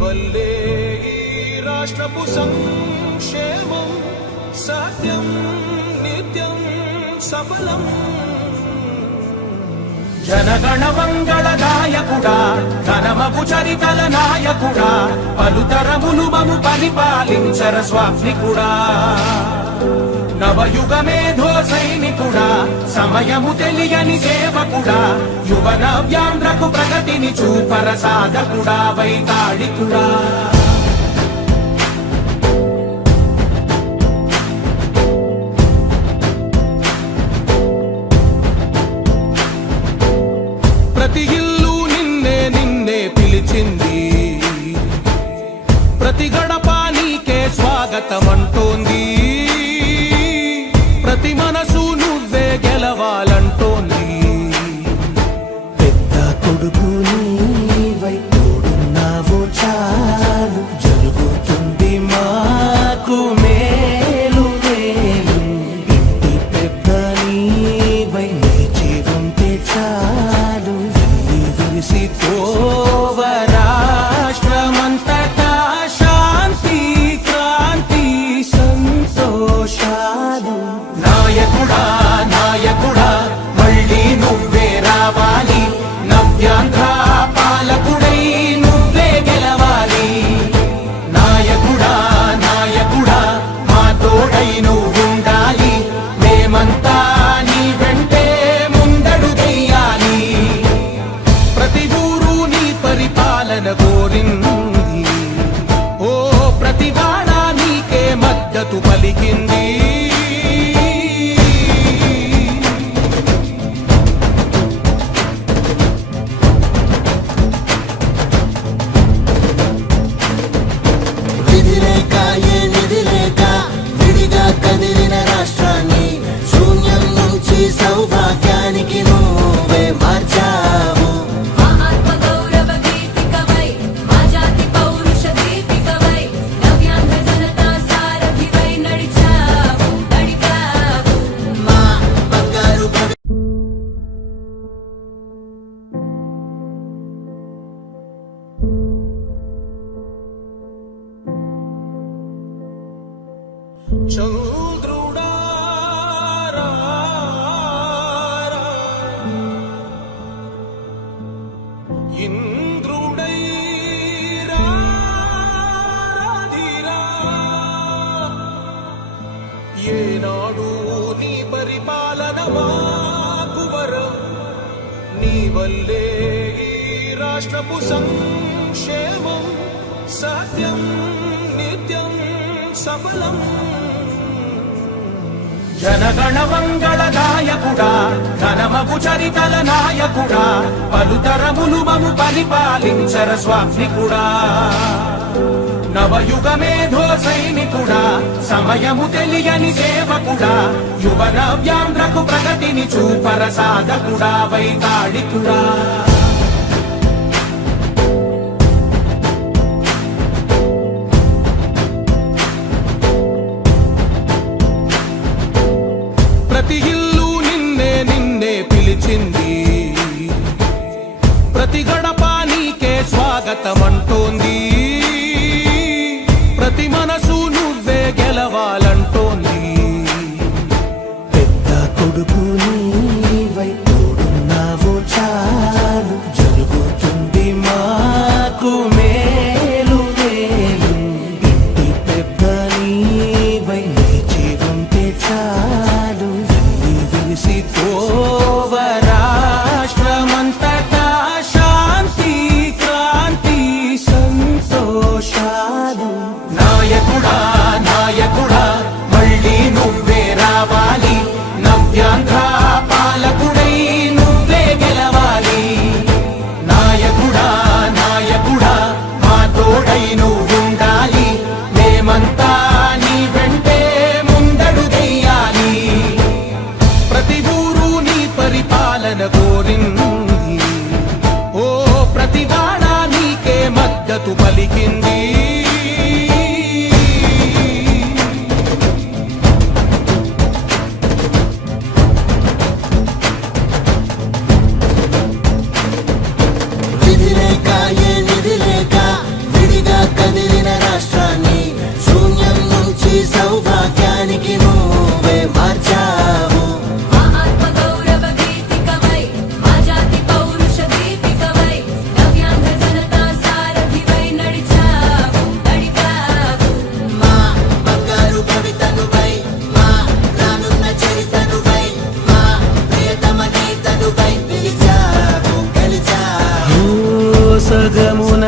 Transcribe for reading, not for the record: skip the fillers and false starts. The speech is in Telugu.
వల్లే ఈ రాష్ట్రపు సంక్షేమం సత్యం నిత్యం సఫలం. జనగణ మంగళ నాయకుడా, ఘనమగు చరితల నాయకుడా, పలుతరములు మము పరిపాలించర స్వామికుడా. నవయుగ మేధో సైనికుడా, సమయము తెలియని సేవకుడా, యువ నవ్యాంధ్రకు ప్రగతిని చూపర సాధకుడా, వైతాళికుడా. ప్రతి ఇల్లు నిన్నే నిన్నే పిలిచింది, ప్రతి గడప నీకే స్వాగతమంటోంది, ప్రతి మనసు నువ్వే గెలవాలంటోంది. పెద్ద కొడుకు నీవై తోడున్నావు చాలు, జరుగుతుంది మాకు మేలు మేలు. ఇంటి పెద్ద నీవై నిలిచి ఉంటే చాలు, విరిసి పోవ రాష్ట్రమంతటా శాంతి క్రాంతి సంతోషాలు. నాయకుడా నాయకుడా మళ్ళీ నువ్వే రావాలి, నవ్యాంధ్ర పాలకుడై నువ్వే గెలవాలి. నాయకుడా నాయకుడా మా తోడై నువ్వుండాలి, మేమంతా నీ వెంటే ముందడుగెయ్యాలి. ప్రతి ఊరు నీ పరిపాలన కోరింది, ఓ ప్రతి వాడ నీకే మద్దతు పలికింది. విధిలేక ఏ నిధిలేక విడిగా కదిలిన రాష్ట్రాన్ని శూన్యం నుంచి సౌభాగ్యానికి నువ్వే మార్చావు. మా ఆత్మగౌరవ గీతికవై, మా జాతి పౌరుష దీపికవై, నవ్యాంధ్ర జనతా సారథివై నడిచావు నడిపావు. మా బంగారు చంద్రుడా రా రా, ఇంద్రుడై రాధిరా. ఏనాడు నీ పరిపాలన మాకు వరం, నీ వల్లే ఈ రాష్ట్రపు సంక్షేమం సత్యం నిత్యం సఫలం. జనగణ మంగళ నాయకుడా, ఘనమగు చరితల నాయకుడా, పలుతరములు మము పరిపాలించర స్వామికుడా. నవయుగ మేధో సైనికుడా, సమయము తెలియని సేవకుడా, యువ నవ్యాంధ్రకు ప్రగతిని చూపర సాధకుడా, వైతాళికుడా. ప్రతి ఇల్లు నిన్నే నిన్నే పిలిచింది, ప్రతి గడప నీకే స్వాగతమంటోంది, ప్రతి మనసు నువ్వే గెలవాలంటోంది. పెద్ద కొడుకు నీవై తోడున్నావు చాలు, జరుగుతుంది మాకు మేలు మేలు. ఇంటి పెద్ద నీవై నిలిచి ఉంటే చాలు, విరిసి పోవ రాష్ట్రమంతటా శాంతి క్రాంతి సంతోషాలు. నాయకుడా నాయకుడా మళ్ళీ నువ్వే రావాలి, నవ్యాంధ్ర పాలకుడై నువ్వే గెలవాలి. నాయకుడా నాయకుడా మా తోడై నువ్వుండాలి, మేమంతా నీ వెంటే ముందడుగెయ్యాలి. ప్రతి ఊరు నీ పరిపాలన కోరింది, ఓ ప్రతి వాడ నీకే మద్దతు పలికింది. విధిలేక ఏ నిధిలేక విడిగా స్వర్గమున